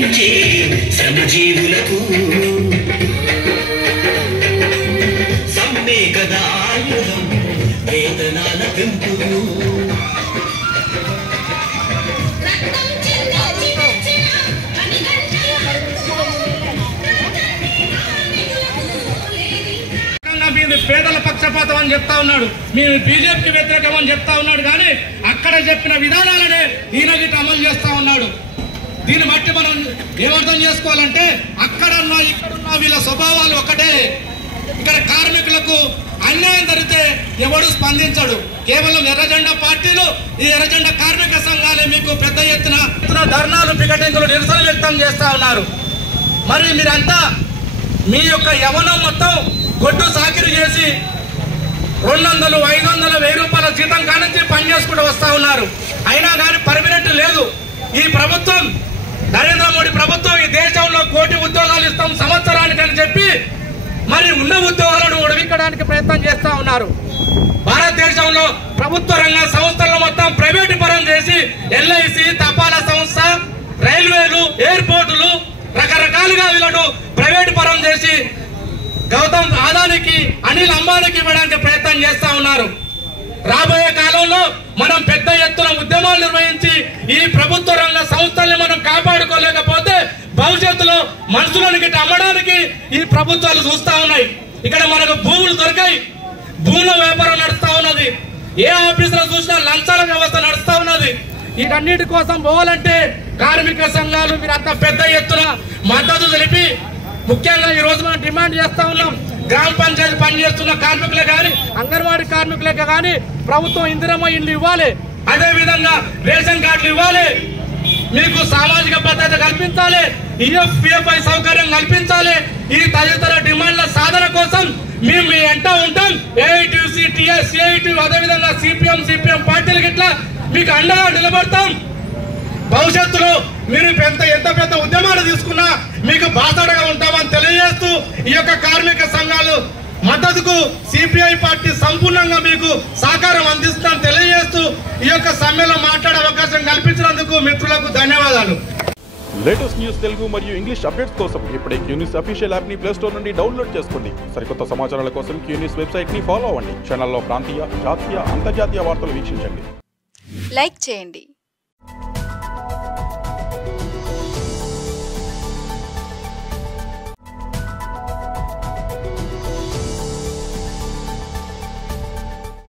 రక్షించే శ్రమజీవులకు సమ్మె కదా ఆయుధం వేతనాల పెంపును పేదల పక్షపాతం అని చెప్తా ఉన్నాడు, మీరు బీజేపీకి వ్యతిరేకం అని చెప్తా ఉన్నాడు. కానీ అక్కడ చెప్పిన విధానాలనే ఈయన గిట్ట అమలు చేస్తా ఉన్నాడు. దీన్ని బట్టి మనం ఏమర్థం చేసుకోవాలంటే అక్కడన్నా ఇక్కడున్నా వీళ్ళ స్వభావాలు ఒకటే. ఇక్కడ కార్మికులకు అన్యాయం జరిగితే ఎవడు స్పందించడు. కేవలం ఎర్రజెండా పార్టీలు, ఈ ఎర్రజెండా కార్మిక సంఘాలే మీకు పెద్ద ఎత్తున ధర్నాలు, పికెటింగ్లు, నిరసన వ్యక్తం చేస్తా ఉన్నారు. మరి మీరంతా మీ యొక్క యవనం మొత్తం గొడ్డు సాకిరి చేసి 200, 500, 1000 రూపాయల జీతం కానించి పని చేసుకుంటూ వస్తా ఉన్నారు. అయినా కానీ పర్మనెంట్ లేదు. ఈ ప్రభుత్వం, నరేంద్ర మోడీ ప్రభుత్వం ఈ దేశంలో 1 కోటి ఉద్యోగాలు ఇస్తాం సంవత్సరానికి అని చెప్పి మరి ఉన్న ఉద్యోగాలను ఉడవిక్కడానికి ప్రయత్నం చేస్తా ఉన్నారు. భారతదేశంలో ప్రభుత్వ రంగ సంస్థలను మొత్తం ప్రైవేటు పరం చేసి ఎల్ఐసి, తపాలా సంస్థ, రైల్వేలు, ఎయిర్పోర్టులు రకరకాలుగా వీళ్ళను ప్రైవేటు పరం చేసి గౌతమ్ అదానికి, అనిల్ అంబానీకి ఇవ్వడానికి ప్రయత్నం చేస్తా ఉన్నారు. రాబోయే కాలంలో మనం పెద్ద ఎత్తున ఉద్యమాలు నిర్వహించి ఈ ప్రభుత్వ రంగ సంస్థల్ని మనం కాపాడుకోలేకపోతే భవిష్యత్తులో మనుషులను గిట్ట అమ్మడానికి ఈ ప్రభుత్వాలు చూస్తా ఉన్నాయి. ఇక్కడ మనకు భూములు దొరికాయి, భూముల వ్యాపారం నడుస్తా ఉన్నది. ఏ ఆఫీసులో చూసినా లంచాల వ్యవస్థ నడుస్తా ఉన్నది. వీటన్నిటి కోసం పోవాలంటే కార్మిక సంఘాలు మీరంతా పెద్ద ఎత్తున మద్దతు తెలిపి, ముఖ్యంగా ఈ రోజు మనం డిమాండ్ చేస్తా ఉన్నాం, గ్రామ పంచాయతీ పనిచేస్తున్న కార్మికులే కానీ, అంగన్వాడీ కార్మికులే కానీ ప్రభుత్వం ఇందిరమ్మ ఇండ్లు ఇవ్వాలి, అదే విధంగా రేషన్ కార్డులు ఇవ్వాలి, మీకు సామాజిక భద్రత కల్పించాలి, ఈఎఫ్పిఎఫ్ఐ సౌకర్యం కల్పించాలి. ఈ తదితర డిమాండ్ల సాధన కోసం మేము మీ వెంట ఉంటాం. ఏఐటీసీ, టీఎస్, సిఐటి, అదేవిధంగా సిపిఎం పార్టీలకు ఇట్లా మీకు అండగా నిలబడతాం. భవిష్యత్తులో మీరు ఎంత పెద్ద ఉద్యమాలు తీసుకున్నా మీకు బాసడగా ఉంటామని తెలియజేస్తూ ఈ యొక్క కార్మిక సంఘాలు మద్దతుకు సిపిఐ పార్టీ సంపూర్ణంగా మీకు సహకారం అందిస్తుందని తెలియజేస్తూ ఈ యొక్క సమ్మెలో మాట్లాడే అవకాశం కల్పించినందుకు మిత్రులకు ధన్యవాదాలు. లేటెస్ట్ న్యూస్ తెలుగు మరియు ఇంగ్లీష్ అప్డేట్స్ కోసం ఇప్పుడే క్యూన్యూస్ అఫీషియల్ యాప్ ని ప్లే స్టోర్ నుండి డౌన్లోడ్ చేసుకోండి. సరికొత్త సమాచారాల కోసం క్యూన్యూస్ వెబ్సైట్ ని ఫాలో అవ్వండి. ఛానల్లో ప్రాంతీయ, జాతీయ, అంతర్జాతీయ వార్తలు వీక్షించండి. లైక్ చేయండి.